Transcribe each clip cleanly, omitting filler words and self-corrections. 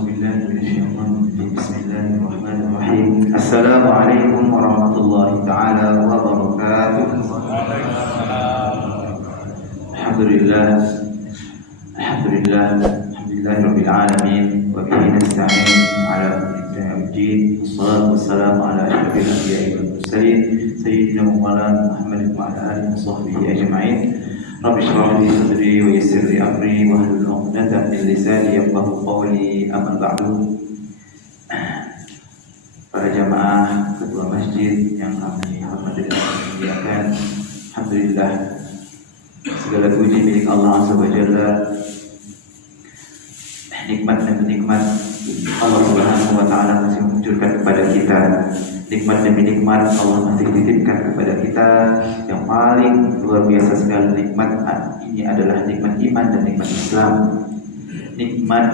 Bismillahirrahmanirrahim. Assalamualaikum warahmatullahi taala wabarakatuh. Alhamdulillahirabbil alamin wa bihi nasta'in ala umuri wassalatu wassalamu ala asyrafil anbiya'i wal mursalin sayyidina Muhammad wa ala alihi washabbihi ajma'in. Rabbi shrah li sadri wa yassir li amri wahlul 'uqdatam min lisani yafqahu qawli. Amma ba'du. Para jamaah ketua masjid yang kami hormati dan muliakan, alhamdulillah segala puji milik Allah Azza wa Jalla. Nikmat demi nikmat Allah Subhanahu wa taala masih munculkan kepada kita. Nikmat demi nikmat Allah masih titipkan kepada kita. Yang paling luar biasa sekali nikmat ini adalah nikmat iman dan nikmat Islam. Nikmat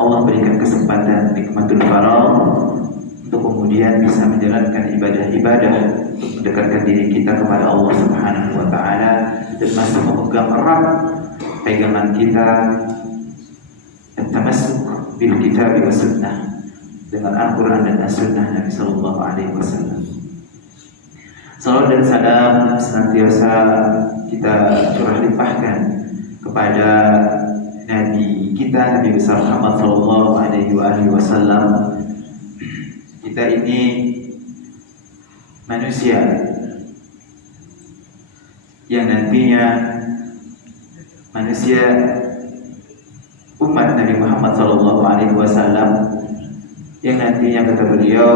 Allah berikan kesempatan, nikmatul faragh, untuk kemudian bisa menjalankan ibadah-ibadah untuk mendekatkan diri kita kepada Allah Subhanahu wa taala dan masih memegang erat pegangan kita tamassuk bil kitab wa sunnah, dengan Al-Qur'an dan As-Sunnah Nabi sallallahu alaihi wasallam. Salawat dan salam senantiasa kita curah limpahkan kepada Nabi kita, Nabi besar Muhammad sallallahu alaihi wasallam. Kita ini manusia yang nantinya manusia umat Nabi Muhammad sallallahu alaihi wasallam yang nantinya kata beliau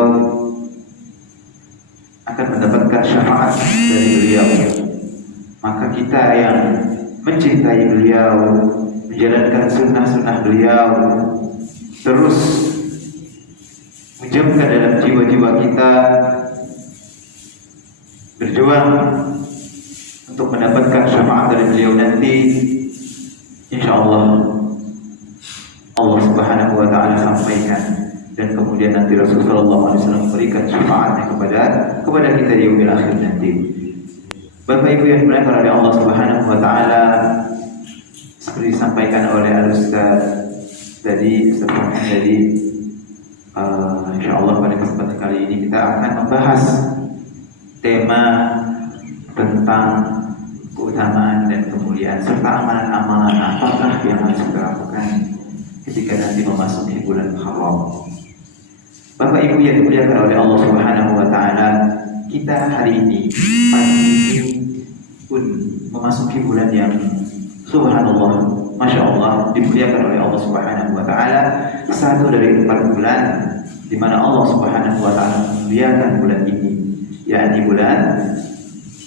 akan mendapatkan syafaat dari beliau. Maka kita yang mencintai beliau, menjalankan sunnah-sunnah beliau, terus menjamkan dalam jiwa-jiwa kita, berjuang untuk mendapatkan syafaat dari beliau nanti, insyaallah Allah Subhanahu wa taala sampaikan, dan kemudian nanti Rasulullah SAW memberikan syafaatnya kepada kita di yaumil akhir nanti. Bapak Ibu yang dimuliakan oleh Allah Subhanahu wa taala, seperti disampaikan oleh Al-Ustaz tadi, insyaallah pada kesempatan kali ini kita akan membahas tema tentang keutamaan dan kemuliaan serta amalan-amalan apakah yang harus kita lakukan ketika nanti memasuki bulan Muharram. Bapak Ibu yang dimuliakan oleh Allah Subhanahu wa taala, kita hari ini pagi ini pun memasuki bulan yang subhanallah, masya Allah, dimuliakan oleh Allah Subhanahu wa taala, satu dari 4 bulan di mana Allah Subhanahu wa taala memuliakan bulan ini, yakni bulan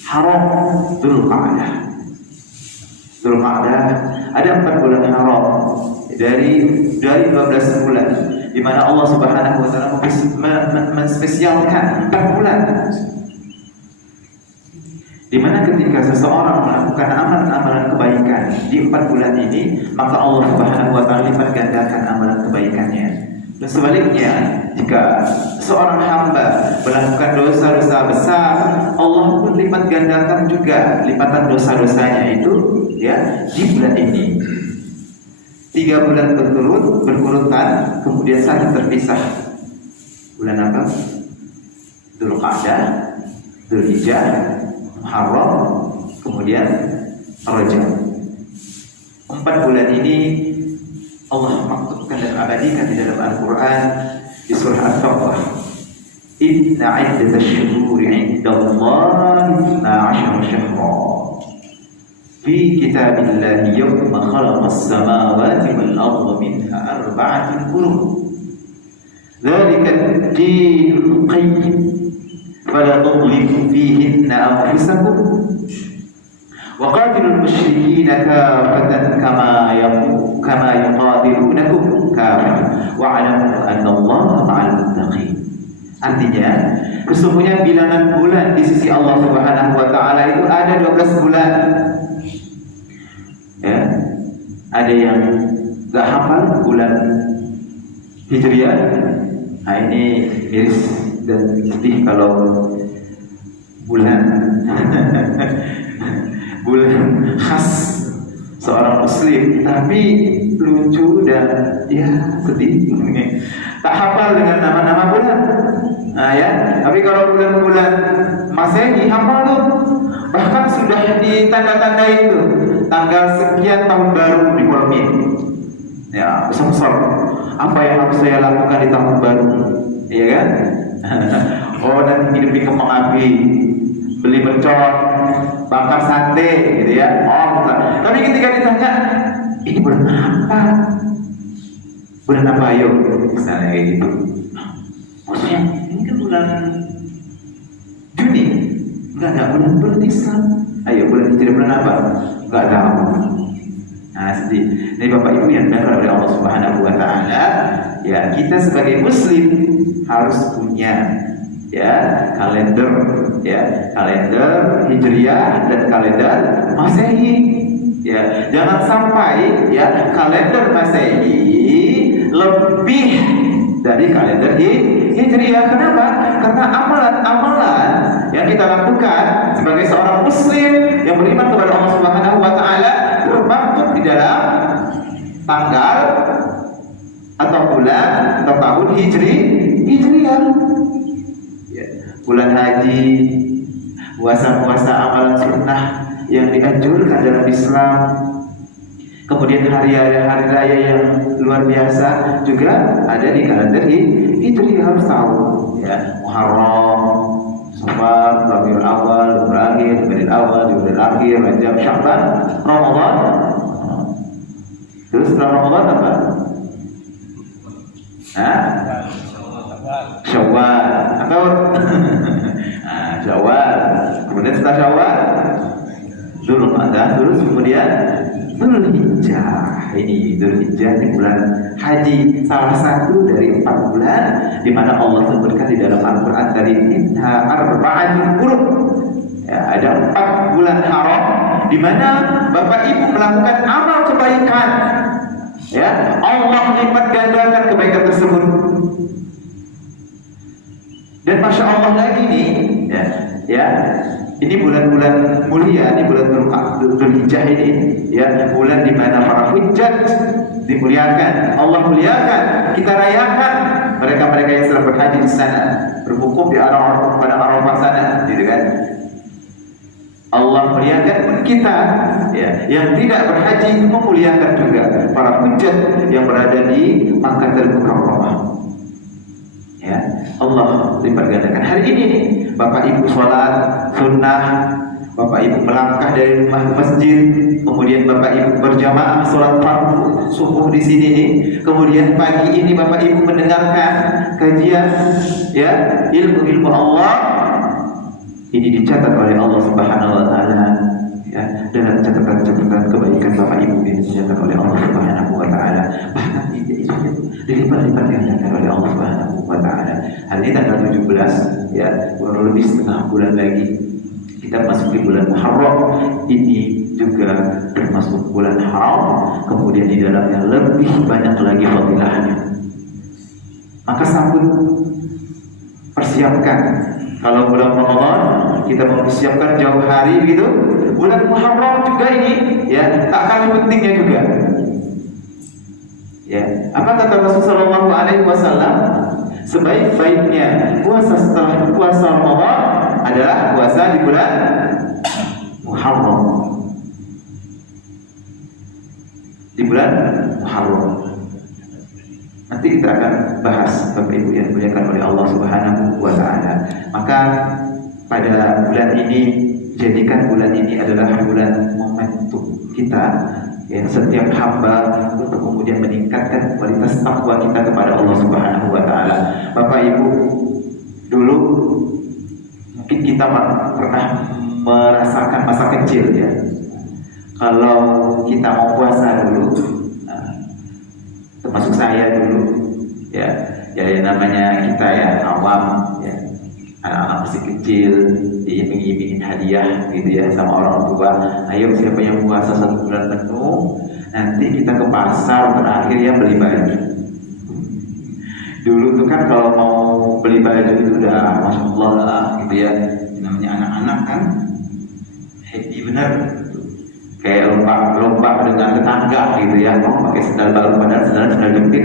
haram Dzulqa'dah. Dzulqa'dah ada 4 bulan haram dari 12 bulan di mana Allah Subhanahu wa taala menspesialkan 4 bulan di mana ketika seseorang melakukan amalan-amalan kebaikan di 4 bulan ini, maka Allah Subhanahu wa taala lipat gandakan amalan kebaikannya. Dan sebaliknya, jika seorang hamba melakukan dosa-dosa besar, Allah pun lipat gandakan juga lipatan dosa-dosanya itu ya di bulan ini. 3 bulan berturutan, kemudian saling terpisah. Bulan apa? Dzulqa'dah, Dzulhijjah, Muharram, kemudian Rajab. 4 bulan ini Allah maktubkan dan abadikan di dalam Al-Quran di surah At-Taubah. Inna 'iddatash shuhuri 'indallahi 12 syahra fi kitabillahi yawma khalaqas samawati wal arda minha arba'atun hurum. Dzalika ad-dinul qayyim fala tudlimu fihinna anfusakum wa qatilul musyrikina kafatan kama yuqatilunakum kafatan wa'lamu anna Allaha ma'al muttaqin. Artinya, sesungguhnya bilangan bulan di sisi Allah Subhanahu wa taala itu ada 12 bulan. Ya. Ada yang enggak hafal bulan Hijriah. Nah, ini miris dan sedih kalau bulan bulan khas seorang muslim, tapi lucu dan ya sedih. Tak hafal dengan nama-nama bulan. Nah ya, tapi kalau bulan-bulan Masehi hafal tuh. Bahkan sudah ditanda-tandai itu tanggal sekian tahun baru di Kolmin. Ya, besar-besar. Apa yang harus saya lakukan di tahun baru? Iya kan? Oh, nanti hidup di kembang api, beli mercon, bakar sate, gitu ya. Oh, bukan. Tapi ketika ditanya, ini bulan apa? Bulan apa ayo? Misalnya kayak gitu. Maksudnya, ini kan bulan Juni. Enggak bulan Islam. Ayo bulan Hijrah bulan apa? Enggak tahu. Nah, sedih. Ini Bapak Ibu yang dimuliakan oleh Allah Subhanahu wa taala, ya kita sebagai muslim harus punya ya kalender Hijriah dan kalender Masehi. Ya, jangan sampai ya kalender Masehi lebih dari kalender Hijriah. Kenapa? Karena amalan-amalan yang kita lakukan sebagai seorang muslim yang beriman kepada Allah Subhanahu wa taala termaktub di dalam tanggal atau bulan atau tahun Hijriah. Ya, bulan haji, puasa-puasa amalan sunnah yang dianjurkan dalam Islam. Kemudian hari raya yang luar biasa juga ada di kalender Hijriah, harus tahu ya. Muharram, Safar, Rabiul Awal, Rabiul Akhir, Rabiul Awal, Rabiul Akhir, Rajab, Sya'ban, Ramadan. Terus setelah Ramadan apa? Syawal atau Syawal. Kemudian setelah Syawal Dzulqa'dah, terus kemudian Dzulhijjah. Ini Dzulhijjah di bulan haji, salah satu dari 4 bulan di mana Allah sebutkan di dalam Al-Qur'an tadi minha arba'atun hurum. Ya, ada 4 bulan haram di mana Bapak Ibu melakukan amal kebaikan. Ya, Allah lipat gandakan kebaikan tersebut. Dan masya Allah lagi nih, ya, ini bulan-bulan mulia, ini bulan Dzulhijjah ini, ya, bulan di mana para hujjat dimuliakan, Allah muliakan, kita rayakan mereka-mereka yang sedang berhaji di sana, berwukuf di Arafah sana, gitu kan? Allah muliakan pun kita, ya, yang tidak berhaji itu memuliakan juga para hujjat yang berada di Makkahul Mukarramah. Ya, Allah lipat gandakan. Hari ini nih, Bapak Ibu sholat sunnah, Bapak Ibu melangkah dari rumah ke masjid, kemudian Bapak Ibu berjamaah sholat fardu subuh di sini nih, kemudian pagi ini Bapak Ibu mendengarkan kajian ya ilmu Allah. Ini dicatat oleh Allah Subhanahu wa taala, ya, dengan catatan-catatan kebaikan Bapak Ibu ini dicatat oleh Allah Subhanahu wa taala. Bahkan itu dilipat-lipat gandakan oleh Allah Subhanahu wa taala. Hari ini tanggal 17, ya, kurang lebih setengah bulan lagi kita masuk di bulan Muharram. Ini juga termasuk bulan haram, kemudian di dalamnya lebih banyak lagi fadilahnya. Maka sambut, persiapkan. Kalau bulan Ramadan kita mempersiapkan jauh hari gitu, bulan Muharram juga ini, ya, tak kalah pentingnya juga. Ya, apa kata Rasulullah Shallallahu Alaihi Wasallam? Sebaik-baiknya puasa setelah puasa Ramadan adalah puasa di bulan Muharram. Di bulan Muharram. Nanti kita akan bahas Bapak Ibu yang dimuliakan oleh Allah Subhanahu wa taala. Maka pada bulan ini, jadikan bulan ini adalah bulan momentum kita, ya, setiap hamba untuk kemudian meningkatkan kualitas takwa kita kepada Allah Subhanahu wa taala. Bapak Ibu, dulu mungkin kita pernah merasakan masa kecil, ya. Kalau kita mau puasa dulu, termasuk saya dulu, ya, yang namanya kita ya awam, ya, anak-anak masih kecil, diiming-imingin hadiah gitu ya sama orang tua. Ayo siapa yang puasa 1 bulan penuh, nanti kita ke pasar terakhir ya beli baju. Dulu tuh kan kalau mau beli baju itu udah masya Allah lah gitu ya, namanya anak-anak kan happy bener. kayak lomba dengan tetangga gitu ya, pakai sendal baru padahal sendal jepit.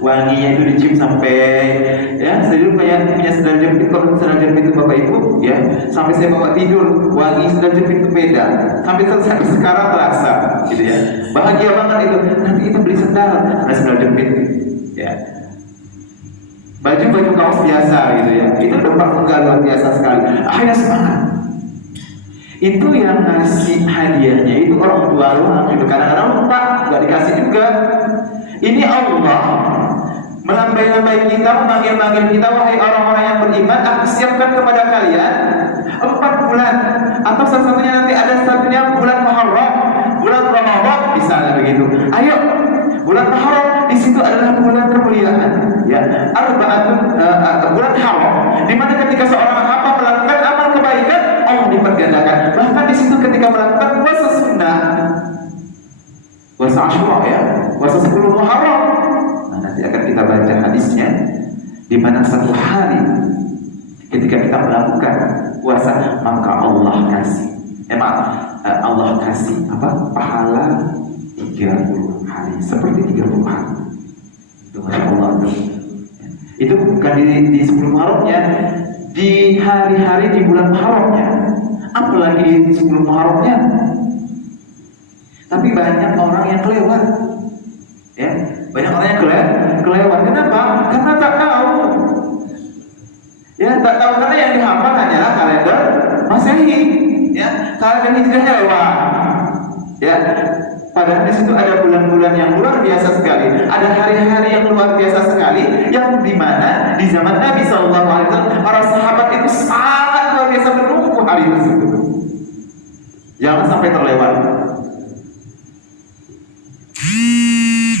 Wanginya itu dicium sampai ya, saya dulu punya sendal jepit. Kalau sendal jepit itu Bapak Ibu ya, sampai saya bawa tidur, wangi sendal jepit itu beda. Sampai sekarang terasa gitu ya. Bahagia banget itu. Nanti kita beli sendal jepit ya. Baju kaos biasa gitu ya, itu dampak luar biasa sekali. Akhirnya semangat. Itu yang ngasih hadiahnya itu orang tua doang gitu. Kadang-kadang lupa, nggak dikasih juga. Ini Allah melambai-lambai kita, memanggil-manggil kita, wahai orang-orang yang beriman, aku siapkan kepada kalian 4 bulan, atau salah satunya nanti ada satunya bulan Muharram, bulan Ramadan misalnya begitu. Ayo, bulan Muharram di situ adalah bulan kemuliaan, ya. Bulan haram, di mana ketika seorang hamba melakukan amal kebaikan, Allah dipergandakan. Bahkan di situ ketika melakukan puasa sunnah, puasa Asyura ya, puasa 10 Muharram. Nah, nanti akan kita baca hadisnya, di mana satu hari ketika kita melakukan puasa, maka Allah kasih, Allah kasih apa? Pahala 30 hari, seperti 30 hari. Itu Masya Allah tuh. Itu bukan di 10 Muharramnya, di hari-hari di bulan Muharramnya, apalagi di 10 Muharramnya. Tapi banyak orang yang kelewat, ya, banyak orang yang kelewat. Kenapa? Karena tak tahu. Ya, tak tahu, karena yang dihafal hanyalah kalender Masehi, ya, kalender Hijriahnya lewat. Ya, padahal di situ ada bulan-bulan yang luar biasa sekali, ada hari-hari yang luar biasa sekali, yang dimana di zaman Nabi SAW para sahabat itu sangat luar biasa menunggu hari tersebut. Jangan sampai terlewat.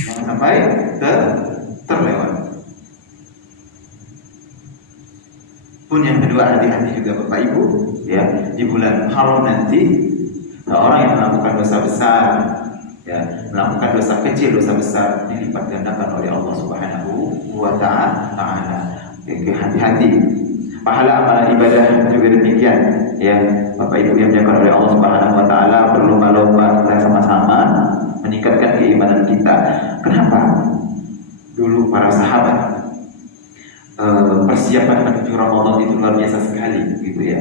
Jangan sampai terlewat. Pun yang kedua, hati-hati juga Bapak Ibu, ya, di bulan Muharram nanti orang yang melakukan dosa besar, ya, melakukan dosa kecil, dosa besar, ini dilipat gandakan oleh Allah Subhanahu wa Ta'ala. Hati-hati. Pahala amalan ibadah juga demikian, ya, Bapak Ibu yang dijaga oleh Allah Subhanahu wa Ta'ala, berlomba-lomba kita sama-sama meningkatkan keimanan kita. Kenapa? Dulu para sahabat persiapan menuju Ramadan itu luar biasa sekali, gitu ya.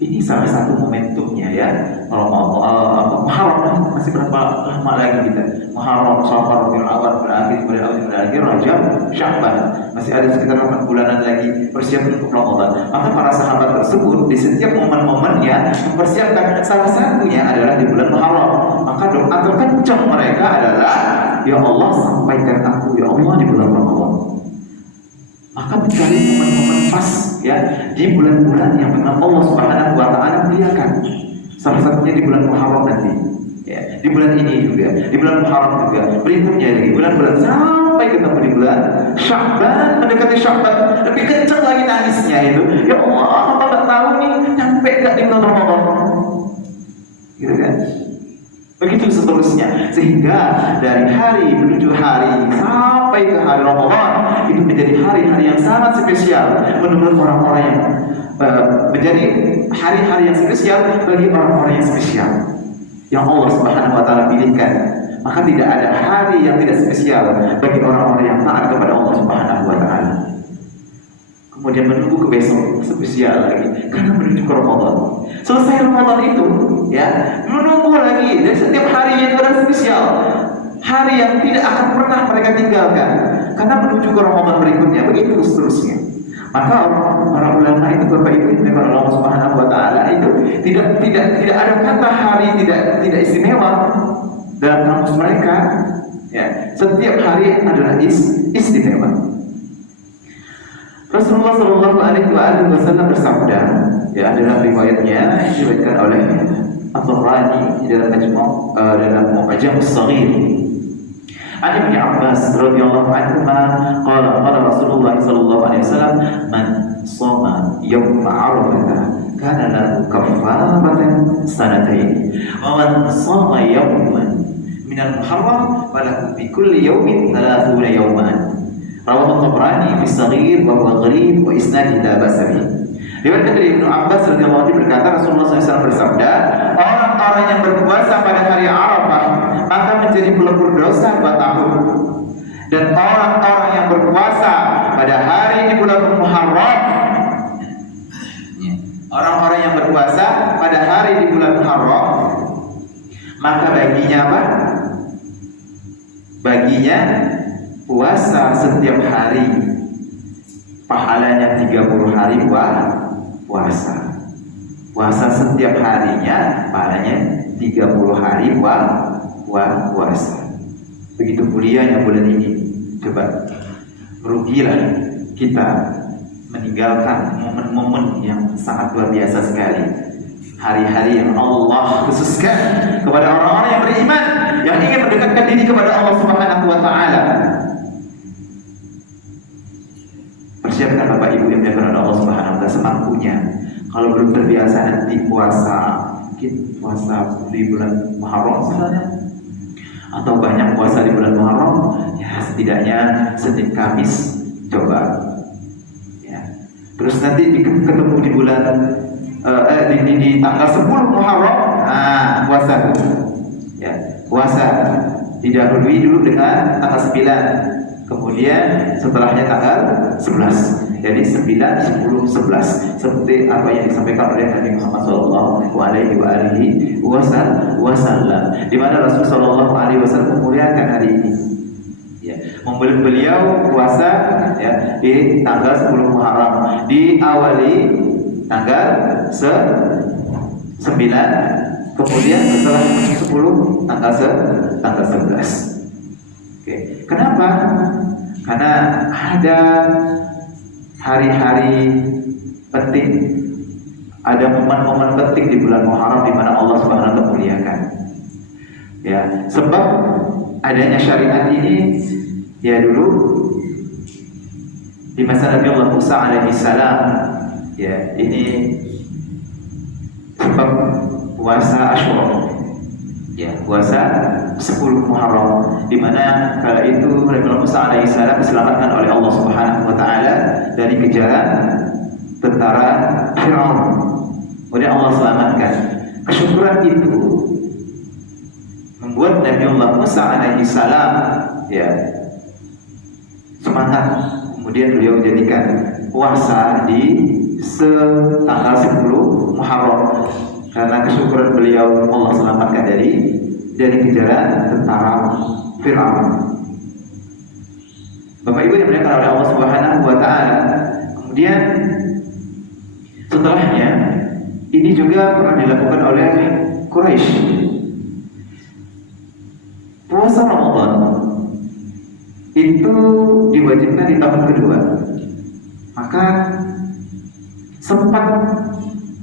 Ini salah satu momentumnya ya. Muharram masih berapa lama lagi kita? Muharram, Safar, Rabiul Awal berakhir, Rajab, Sya'ban. Masih ada sekitar 8 bulanan lagi persiapan untuk Ramadan. Maka para sahabat tersebut di setiap momen-momennya mempersiapkan, salah satunya adalah di bulan Muharram. Maka doa terkencang mereka adalah, ya Allah, sampaikan aku ya Allah di bulan Ramadan. Maka mencari momen-momen pas ya di bulan-bulan yang memang Allah Subhanahu wa Ta'ala muliakan. Salah satunya di bulan Muharram nanti, ya, di bulan ini juga, di bulan Muharram juga, berikutnya lagi bulan-bulan sampai ketemu di bulan Sya'ban, mendekati Sya'ban, lebih kencang lagi nangisnya itu. Ya Allah, apa nggak tahu nih sampai nggak di bulan Ramadan, gitu kan? Begitu seterusnya, sehingga dari hari menuju hari sampai ke hari Ramadan itu menjadi hari-hari yang sangat spesial menurut orang-orang yang menjadi hari-hari yang spesial bagi orang-orang yang spesial yang Allah Subhanahu wa Ta'ala pilihkan. Maka tidak ada hari yang tidak spesial bagi orang-orang yang taat kepada Allah Subhanahu wa Ta'ala. Kemudian menunggu ke besok spesial lagi karena menuju ke Ramadan. Selesai Ramadan itu, ya, menunggu lagi, dan setiap harinya itu adalah spesial, hari yang tidak akan pernah mereka tinggalkan karena menuju ke Ramadan berikutnya. Begitu seterusnya. Maka para ulama itu, Bapak Ibu yang dimuliakan Allah Subhanahu wa Ta'ala, itu tidak ada kata hari tidak istimewa dalam kamus mereka. Ya, setiap hari adalah istimewa. Rasulullah Shallallahu Alaihi Wasallam bersabda, ya, dalam riwayatnya yang diriwayatkan oleh At-Tabrani dalam Mu'jam As-Saghir. An Ibnu Abbas radhiyallahu anhu qala Rasulullah sallallahu alaihi wasallam, man shoma yawm Arafah kana lahu kaffaratan sanatayn, wa man shoma yawman min al-Muharram falahu bi kulli yawmin 30 yawman. Rawahu At-Tabrani fi Shaghir wa huwa gharib wa isnad la ba'sa bih. Riwayat dari Ibnu Abbas radhiyallahu anhu berkata, Rasulullah SAW bersabda, orang orang-orang yang berpuasa pada hari Arafah maka menjadi pelebur dosa 2 tahun. Dan orang-orang yang berpuasa pada hari di bulan Muharram, orang-orang yang berpuasa pada hari di bulan Muharram, maka baginya apa? Baginya puasa setiap hari, pahalanya 30 hari puasa. Puasa setiap harinya, pahalanya 30 hari puasa. Begitu mulianya bulan ini. Coba, rugilah kita meninggalkan momen-momen yang sangat luar biasa sekali. Hari-hari yang Allah khususkan kepada orang-orang yang beriman, yang ingin mendekatkan diri kepada Allah Subhanahu wa Ta'ala. Persiapkan Bapak Ibu yang dimuliakan Allah Subhanahu wa Ta'ala semampunya. Kalau belum terbiasa nanti puasa di bulan Muharram misalnya, atau banyak puasa di bulan Muharram, ya setidaknya Senin Kamis coba. Ya. Terus nanti ketemu di bulan di tanggal 10 Muharram, puasa. Ya, puasa didahului dulu dengan tanggal 9, kemudian setelahnya tanggal 11. Jadi 9, 10, 11 seperti apa yang disampaikan oleh Nabi Muhammad SAW, di mana Rasulullah SAW memuliakan hari ini. Ya, beliau puasa ya, di tanggal 10 Muharram, diawali tanggal 9, kemudian setelah 10 tanggal 11. Oke, kenapa? Karena ada hari-hari penting, ada momen-momen penting di bulan Muharram di mana Allah Subhanahu wa Ta'ala muliakan. Ya, sebab adanya syariat ini ya dulu di masa Nabi Allah Musa alaihi salam. Ya, ini sebab puasa Asyura. Ya, puasa 10 Muharram, di mana kala itu Nabi Musa alaihi salam diselamatkan oleh Allah Subhanahu wa Ta'ala dari kejaran tentara Firaun. Kemudian Allah selamatkan. Kesyukuran itu membuat Nabi Musa alaihi salam ya semangat. Kemudian beliau jadikan puasa di tanggal 10 Muharram. Karena kesyukuran beliau Allah selamatkan dari kejaran tentara Firaun. Bapak Ibu yang dimuliakan oleh Allah Subhanahu wa Ta'ala. Kemudian setelahnya ini juga pernah dilakukan oleh Quraisy. Puasa Ramadan itu diwajibkan di tahun kedua. Maka sempat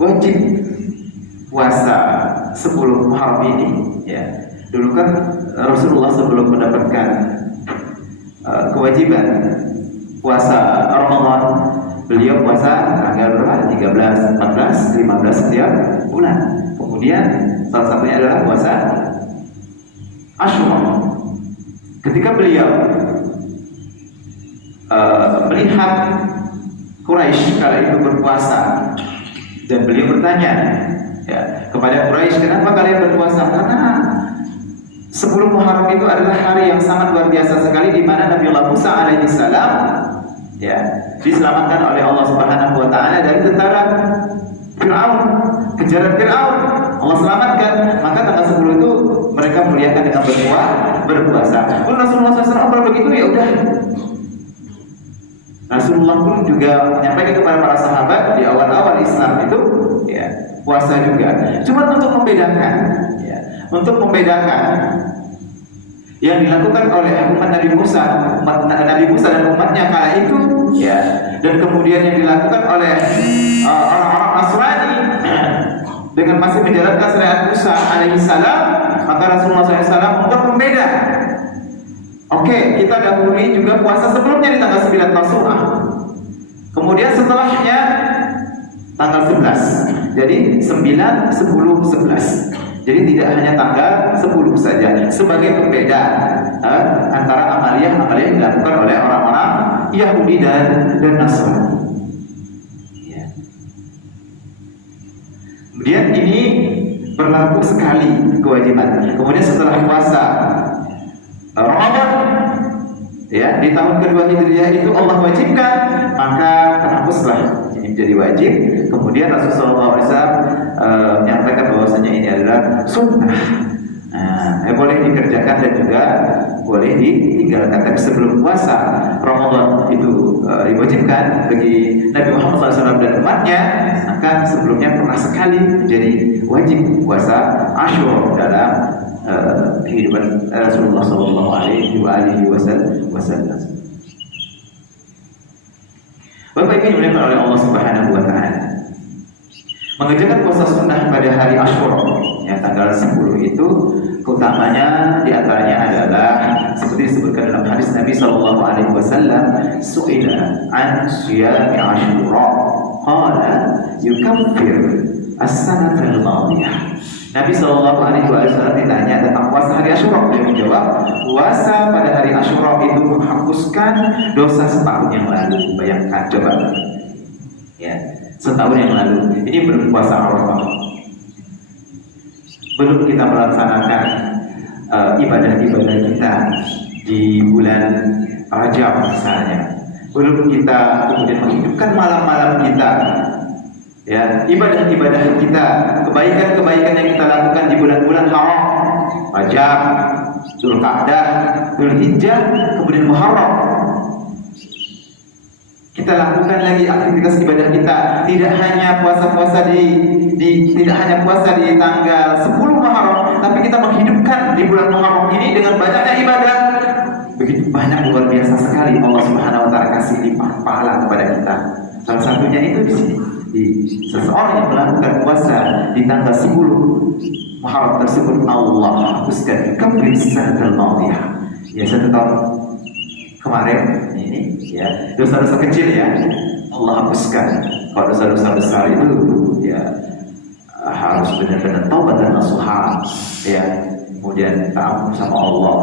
wajib puasa 10 Muharram ini ya. Dulu kan Rasulullah sebelum mendapatkan kewajiban puasa Ramadan, beliau puasa tanggal berapa? 13, 14, 15 setiap bulan. Kemudian salah satunya adalah puasa Asyura. Ketika beliau melihat Quraisy kala itu berpuasa, dan beliau bertanya ya, kepada Quraisy, kenapa kalian berpuasa? Karena 10 Muharram itu adalah hari yang sangat luar biasa sekali, di mana Nabi Musa alaihi salam ya diselamatkan oleh Allah Subhanahu wa Ta'ala dari tentara Firaun, kejaran Firaun. Allah selamatkan, maka tanggal 10 itu mereka muliakan dengan berpuasa. Pun Rasulullah SAW kalau begitu ya udah. Rasulullah pun juga menyampaikan kepada para sahabat di awal-awal Islam itu ya puasa juga. Cuma untuk membedakan yang dilakukan oleh umat Nabi Musa dan umatnya kala itu ya, dan kemudian yang dilakukan oleh orang-orang Nasrani dengan masih menjalankan syariat Musa alaihi salam, maka Rasulullah SAW untuk membeda. Oke, kita dahului juga puasa sebelumnya di tanggal 9 Tasu'ah. Kemudian setelahnya tanggal 11. Jadi 9, 10, 11. Jadi tidak hanya tanggal 10 saja, sebagai pembeda antara amalia-amalia yang dilakukan oleh orang-orang Yahudi dan Nasrani. Ya. Kemudian ini berlaku sekali kewajiban. Kemudian setelah puasa Ramadan, ya, di tahun kedua Hijriah itu Allah wajibkan, maka terhapuslah ini menjadi wajib. Kemudian Rasulullah SAW menyampaikan bahwasanya ini adalah sunnah. Boleh dikerjakan dan juga boleh ditinggalkan. Tapi sebelum puasa Ramadan itu diwajibkan bagi Nabi Muhammad SAW dan umatnya, maka sebelumnya pernah sekali menjadi wajib puasa Asyura dalam kehidupan Rasulullah SAW. Bapak Ibu dimuliakan oleh Allah Subhanahu Wa Taala, mengerjakan puasa sunnah pada hari Asyura yang tanggal 10 itu keutamanya diantaranya adalah seperti disebutkan dalam hadis Nabi Sallallahu Alaihi Wasallam, su'ila an siyami Asyura qala yukaffir as-sanatal madiyah. Nabi Sallallahu Alaihi Wasallam ditanya tentang puasa hari Asyura, dia menjawab, puasa pada hari Asyura itu menghapuskan dosa setahun yang lalu. Bayangkan coba, ya, setahun yang lalu. Ini belum puasa Arafah, belum kita melaksanakan ibadah-ibadah kita di bulan Rajab misalnya, belum kita kemudian menghidupkan malam-malam kita, ya, ibadah-ibadah kita, kebaikan-kebaikan yang kita lakukan di bulan-bulan haram, Rajab, Dzulqa'dah, Dzulhijjah, kemudian Muharram. Kita lakukan lagi aktivitas ibadah kita, tidak hanya puasa-puasa tidak hanya puasa di tanggal 10 Muharram, tapi kita menghidupkan di bulan Muharram ini dengan banyaknya ibadah. Begitu banyak, luar biasa sekali Allah Subhanahu Wa Taala kasih limpah pahala kepada kita. Salah satunya itu di sini. Seseorang yang melakukan puasa di tanggal 10 Muharram tersebut, Allah hapuskan kafaratul madiyah. Ya, 1 tahun kemarin ini, ya, dosa-dosa kecil, ya, Allah hapuskan. Kalau dosa-dosa besar itu, ya, harus benar-benar taubat dan nasuha, ya, kemudian ta'awun sama Allah.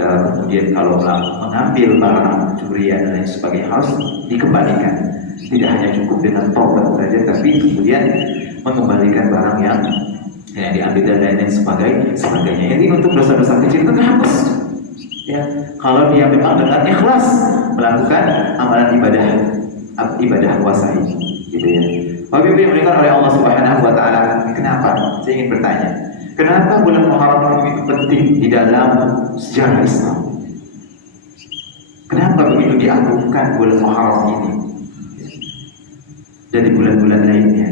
Kemudian kalau mengambil barang curian dan lain sebagainya harus dikembalikan. Tidak hanya cukup dengan taubat saja, tapi kemudian mengembalikan barang yang diambil dan lain sebagainya. Ini untuk dosa-dosa kecil itu terhapus. Ya, kalau dia memang dengan ikhlas melakukan amalan ibadah puasa ini, gitu ya. Bapak Ibu yang dimuliakan oleh Allah Subhanahu Wa Taala, kenapa? Saya ingin bertanya, kenapa bulan Muharram itu penting di dalam sejarah Islam? Kenapa begitu diagungkan bulan Muharram ini dari bulan-bulan lainnya?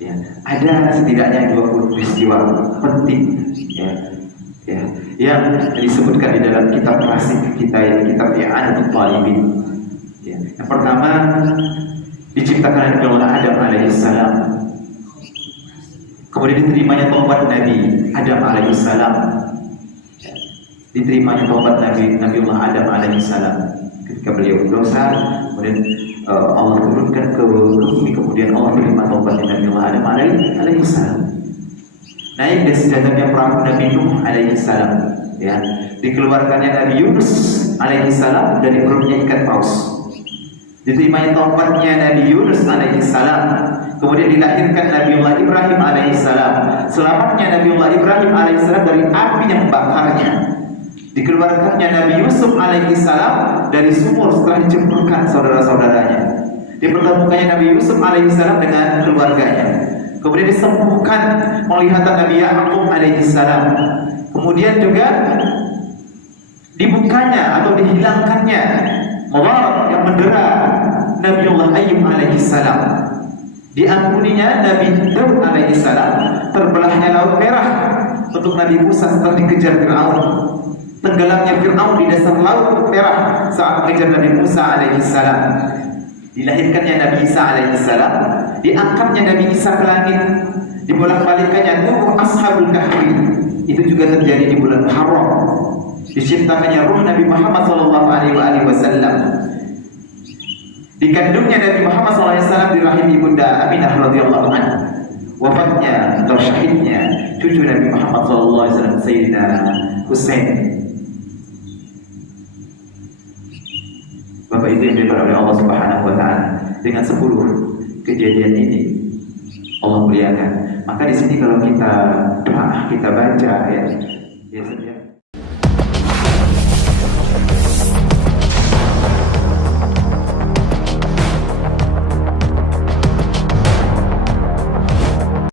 Ya, ada setidaknya 20 peristiwa penting, ya, yang disebutkan di dalam kitab klasik kita, yang kitab I'anatul Talibin. Ya, yang pertama, diciptakan Nabi Allah Adam alaihissalam, kemudian diterimanya taubat Nabi Adam alaihissalam, diterimanya taubat Nabi Allah Adam alaihissalam ketika beliau berdosa, kemudian Allah turunkan ke bumi, kemudian Allah menerima taubat Nabi Allah Adam alaihissalam. Naik dari sejadahnya perahu Nabi Nuh alaihissalam, ya, dikeluarkannya Nabi Yunus alaihissalam dari perutnya ikan paus. Diterimanya taubatnya Nabi Yunus alaihissalam, kemudian dilahirkan Nabiullah Ibrahim alaihissalam. Selamatnya Nabiullah Ibrahim alaihissalam dari api yang membakarnya. Dikeluarkannya Nabi Yusuf alaihissalam dari sumur setelah dicemplungkan saudara-saudaranya. Dipertemukannya Nabi Yusuf alaihissalam dengan keluarganya. Kemudian disembuhkan penglihatan Nabi Ya'qub alaihissalam. Kemudian juga dibukanya atau dihilangkannya mawarat yang mendera Nabiullah Ayyub alaihissalam. Diampuninya Nabi Daud alaihissalam. Terbelahnya laut merah untuk Nabi Musa setelah dikejar Fir'aun. Tenggelamnya Fir'aun di dasar laut merah saat mengejar Nabi Musa alaihissalam. Dilahirkannya Nabi Isa alaihissalam. Diangkatnya Nabi Isa ke langit. Dibolak-balikannya tubuh Ashabul Kahfi. Itu juga terjadi di bulan Muharram. Diciptakannya ruh Nabi Muhammad SAW. Dikandungnya Nabi Muhammad SAW di rahim ibunda Aminah radhiyallahu anha. Wafatnya atau syahidnya cucu Nabi Muhammad SAW, Sayyidina Husain. Bapak Ibu yang dimuliakan oleh Allah Subhanahu Wa Taala, dengan 10 kejadian ini Allah muliakan. Maka di sini kalau kita doa kita baca ya biasanya